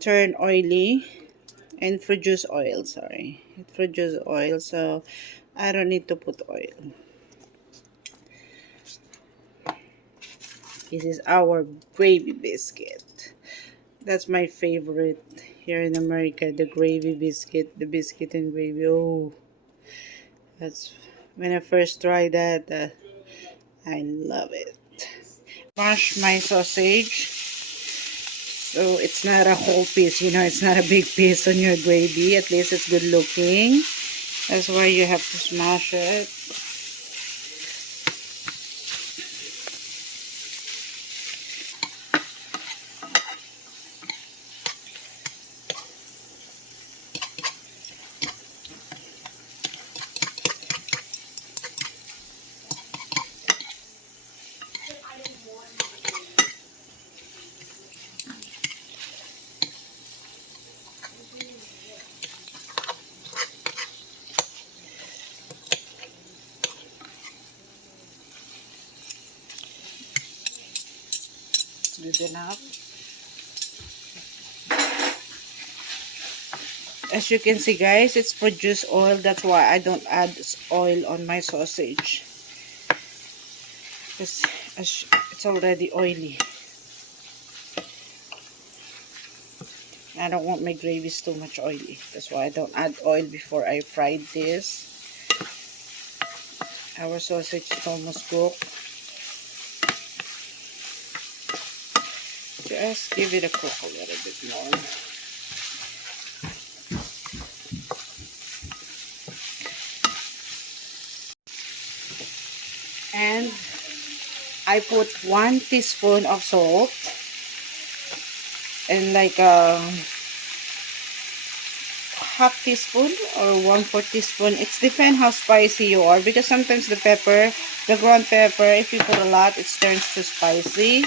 turn oily and produce oil. Sorry, it produces oil, so I don't need to put oil. This is our gravy biscuit. That's my favorite here in America. The gravy biscuit, the biscuit and gravy. Oh, that's when I first tried that. I love it. Mash my sausage. So it's not a whole piece, it's not a big piece on your gravy. At least it's good looking. That's why you have to smash it. It's good enough. As you can see, guys, it's produced oil. That's why I don't add oil on my sausage. Because it's already oily. I don't want my gravies too much oily. That's why I don't add oil before I fried this. Our sausage is almost cooked. Just give it a cook a little bit more. And I put 1 teaspoon of salt and like a half teaspoon or 1/4 teaspoon. It's depends how spicy you are, because sometimes the pepper, the ground pepper, if you put a lot, it turns too spicy.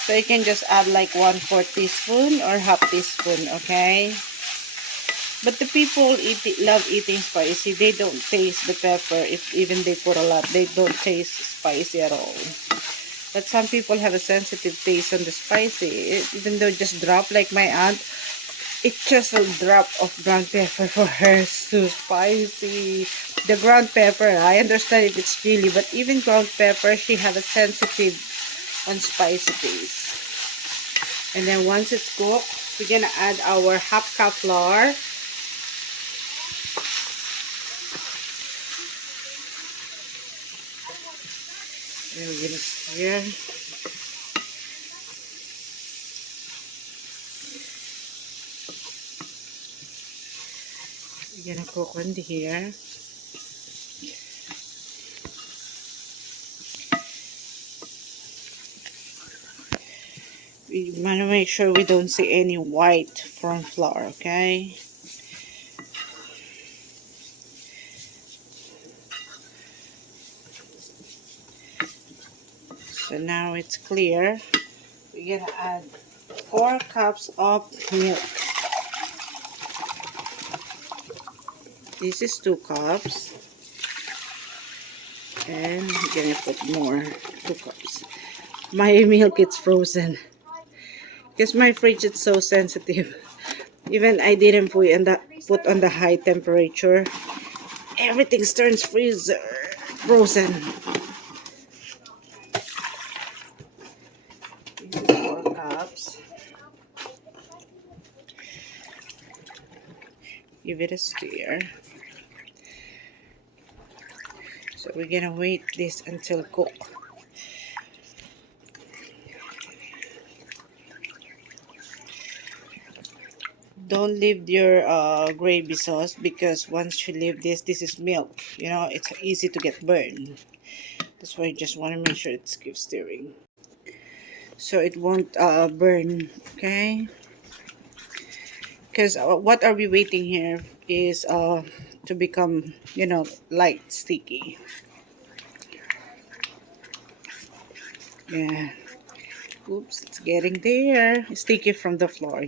So you can just add like 1/4 teaspoon or half teaspoon, okay? But the people love eating spicy. They don't taste the pepper if even they put a lot. They don't taste spicy at all. But some people have a sensitive taste on the spicy. Even though just drop, like my aunt, it's just a drop of ground pepper for her. It's too spicy. The ground pepper, I understand if it's chili, but even ground pepper, she have a sensitive on spicy taste. And then once it's cooked, we're gonna add our half cup flour. And we're gonna stir. We're gonna cook on here. We want to make sure we don't see any white from flour, okay? So now it's clear. We're gonna add 4 cups of milk. This is 2 cups. And we're gonna put more, 2 cups. My milk is frozen. Because my fridge is so sensitive. Even I didn't put on the high temperature. Everything turns frozen. This is 4 cups. Give it a stir. So we're gonna wait this until cook. Don't leave your gravy sauce, because once you leave this is milk. It's easy to get burned. That's why you just want to make sure it's keep stirring, so it won't burn. Okay, because what are we waiting here is to become light sticky. Yeah. Oops, it's getting there. It's sticky from the floor.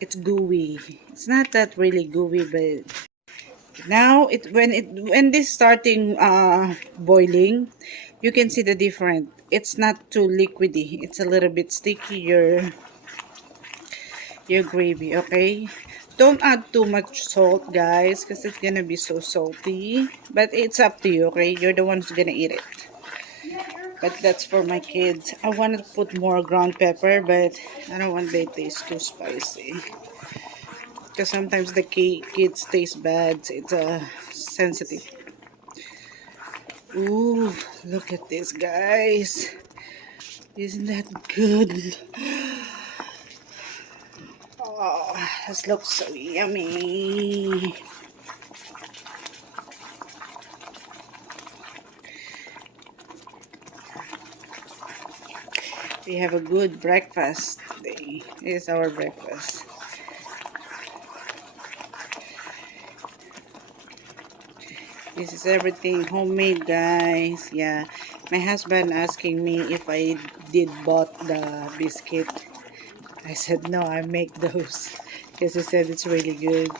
It's gooey. It's not that really gooey, but now when this starting boiling, you can see the difference. It's not too liquidy. It's a little bit stickier. your gravy, okay? Don't add too much salt, guys, because it's gonna be so salty. But it's up to you, okay? You're the one who's gonna eat it. But that's for my kids. I want to put more ground pepper, but I don't want they taste too spicy. Because sometimes the kids taste bad. It's sensitive. Ooh, look at this, guys. Isn't that good? Oh, this looks so yummy. We have a good breakfast today. This is our breakfast. This is everything homemade, guys. Yeah, my husband asking me if I did bought the biscuit. I said no, I make those because he said it's really good.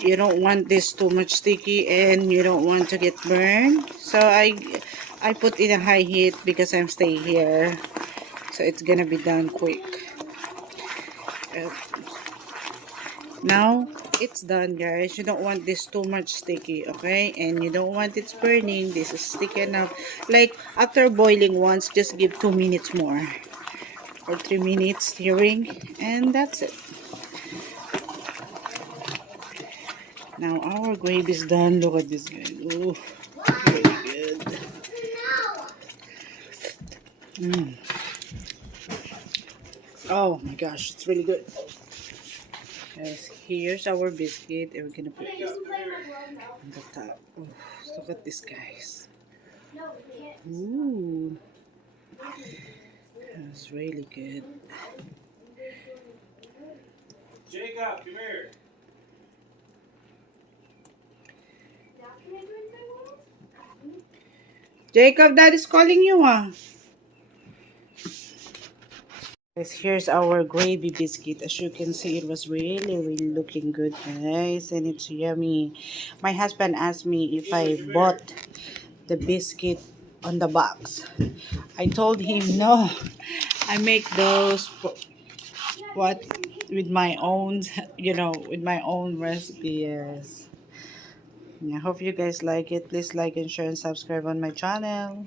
You don't want this too much sticky and you don't want to get burned. So I put in a high heat because I'm staying here. So it's gonna be done quick. Uh, Now it's done, guys. You don't want this too much sticky, okay? And you don't want it burning. This is sticky enough. Like after boiling once, just give 2 minutes more or 3 minutes stirring, and that's it. Now our gravy is done. Look at this, guys. Ooh, really good. Mm. Oh my gosh, it's really good. Guys, here's our biscuit, and we're gonna put it on the top. Ooh, look at this, guys. Ooh, that's really good. Jacob, come here. Jacob, Dad is calling you, ah. Guys, here's our gravy biscuit. As you can see, it was really looking good, guys, and it's yummy. My husband asked me if I bought the biscuit on the box. I told him no. I make those what with my own, with my own recipe. Yes. Yeah, hope you guys like it. Please like and share and subscribe on my channel.